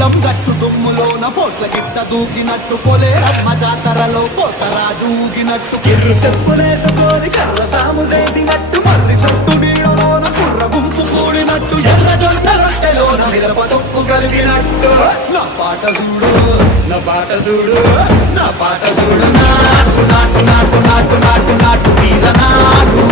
పొలం గట్టు దుమ్ములోన పోట్ల గిట్ట దూకినట్టు పొలే రత్మ జాతరలో పోతరాజు ఊగినట్టు కిర్రు చెప్పులేసుకొని కర్ర సాము చేసినట్టు మర్రి చుట్టు నీడలోన కుర్ర గుంపు కూడినట్టు ఎర్ర జొన్న రొట్టెలోన మిరప తొక్కు కలిగినట్టు నా పాట చూడు నా పాట చూడు నా పాట చూడు నాటు నాటు నాటు నాటు నాటు నాటు వీర నాటు